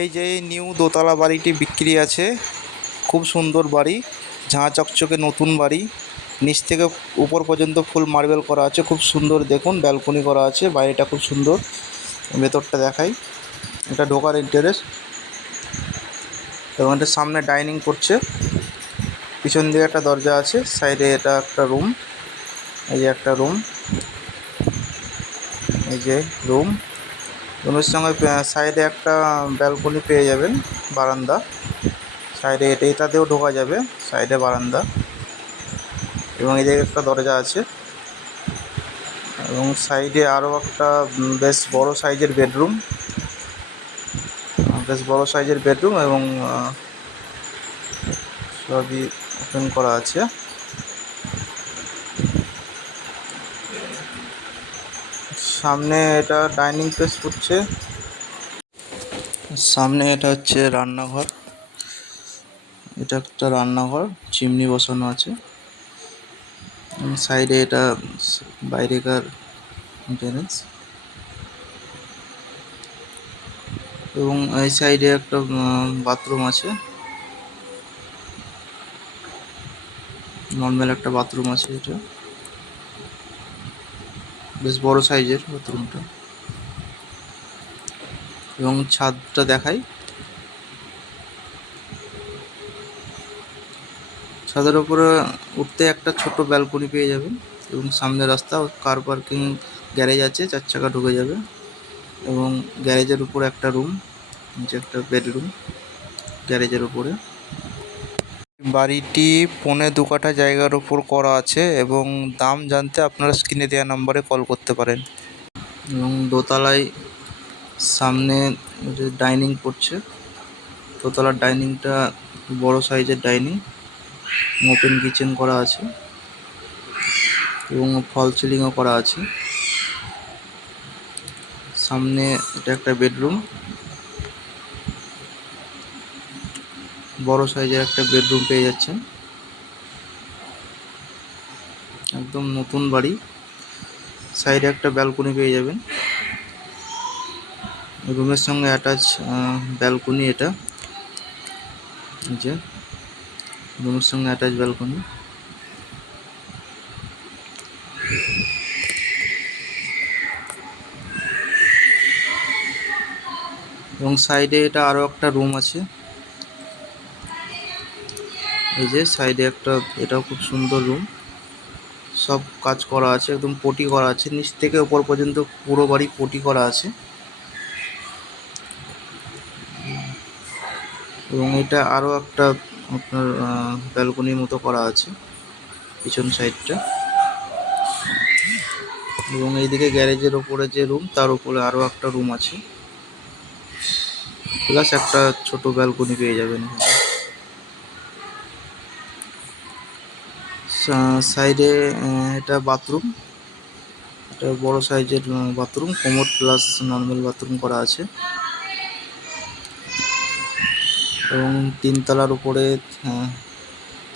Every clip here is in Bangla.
এই যে নিউ দোতলা বাড়িটি বিক্রি আছে। খুব সুন্দর বাড়ি, ঝাঁ চকচকে নতুন বাড়ি। নিচ থেকে উপর পর্যন্ত ফুল মার্বেল করা আছে, খুব সুন্দর। দেখুন ব্যালকনি করা আছে, বাড়িটা খুব সুন্দর। ভেতরটা দেখাই, এটা ঢোকার ইন্টারেস্ট এবং এটার সামনে ডাইনিং করছে। পিছন দিকে একটা দরজা আছে, সাইডে এটা একটা রুম। এই যে একটা রুম, এই যে রুম। রুমের সঙ্গে সাইডে একটা ব্যালকনি পেয়ে যাবেন, বারান্দা। সাইডে এটাতেও ঢোকা যাবে, সাইডে বারান্দা এবং এদিকে একটা দরজা আছে। এবং সাইডে আরও একটা বেশ বড় সাইজের বেডরুম, এবং সবই ওপেন করা আছে। সামনে এটা ডাইনিং প্লেস করছে। সামনে এটা হচ্ছে রান্নাঘর, এটা একটা রান্নাঘর, চিমনি বসানো আছে। সাইডে এটা বাইরেকার মেনটেনেন্স এবং এই সাইডে একটা বাথরুম আছে, নর্মাল একটা বাথরুম আছে। এটা বেশ বড় সাইজের বাথরুমটা। এবং ছাদটা দেখাই, ছাদের উপরে উঠতে একটা ছোট ব্যালকনি পেয়ে যাবেন এবং সামনে রাস্তা, কার পার্কিং, গ্যারেজ আছে, 4 চাকা ঢুকে যাবে। এবং গ্যারেজের উপরে একটা রুম, নিচে একটা বেডরুম গ্যারেজের উপরে। বাড়িটি 2.25 কাঠা জায়গার উপর করা আছে এবং দাম জানতে আপনারা স্ক্রিনে দেওয়া নম্বরে কল করতে পারেন। এবং দোতলায় সামনে যে ডাইনিং করছে, দোতলার ডাইনিংটা বড় সাইজের ডাইনিং, ওপেন কিচেন করা আছে এবং ফল সিলিংও করা আছে। সামনে এটা একটা বেডরুম, বড় সাইজের একটা বেডরুম পেয়ে যাচ্ছেন। একদম নতুন বাড়ি, সাইডে একটা ব্যালকনি পেয়ে যাবেন। রুমের সঙ্গে অ্যাটাচ ব্যালকনি, এটা যে রুমের সঙ্গে অ্যাটাচ ব্যালকনি। এবং সাইডে এটা আরও একটা রুম আছে। এই যে সাইডে একটা, এটাও খুব সুন্দর রুম, সব কাজ করা আছে, একদম পটি করা আছে, নিচ থেকে উপর পর্যন্ত পুরো বাড়ি পটি করা আছে। এবং এটা আরও একটা আপনার ব্যালকনির মতো করা আছে পিছন সাইডটা। এবং এইদিকে গ্যারেজের ওপরে যে রুম, তার উপরে আরও একটা রুম আছে, প্লাস একটা ছোট ব্যালকনি পেয়ে যাবেন। সাইডে এটা বাথরুম, এটা বড় সাইজের bathroom, commode plus normal bathroom করা আছে। এবং 3 তলার উপরে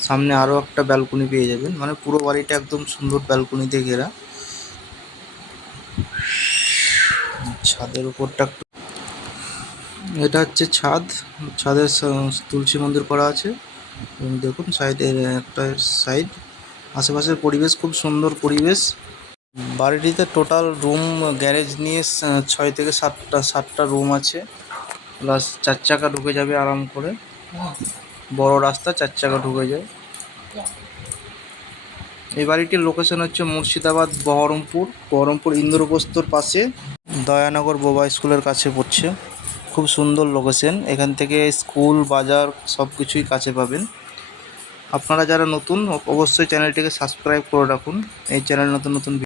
সামনে আরও একটা ব্যালকনি পেয়ে যাবেন, মানে পুরো বাড়িটা একদম সুন্দর ব্যালকনিতে ঘেরা। ছাদের উপরটা, এটা হচ্ছে ছাদ, ছাদের তুলসী মন্দির করা আছে। এবং দেখুন সাইডে একটা সাইড, আশেপাশের পরিবেশ খুব সুন্দর পরিবেশ। বাড়িটিতে টোটাল রুম গ্যারেজ নিয়ে 6 থেকে 7টা রুম আছে, প্লাস 4 চাকা ঢুকে যাবে আরাম করে। বড় রাস্তা, 4 চাকা ঢুকে যায়। এই বাড়িটির লোকেশন হচ্ছে মুর্শিদাবাদ, বহরমপুর ইন্দ্রপ্রস্থর পাশে, দয়ানগর বোবা স্কুলের কাছে পড়ছে। খুব সুন্দর লোকেশন, এখান থেকে স্কুল, বাজার সব কিছুই কাছে পাবেন। আপনারা যারা নতুন, অবশ্যই চ্যানেলটিকে সাবস্ক্রাইব করে রাখুন। এই চ্যানেল নতুন নতুন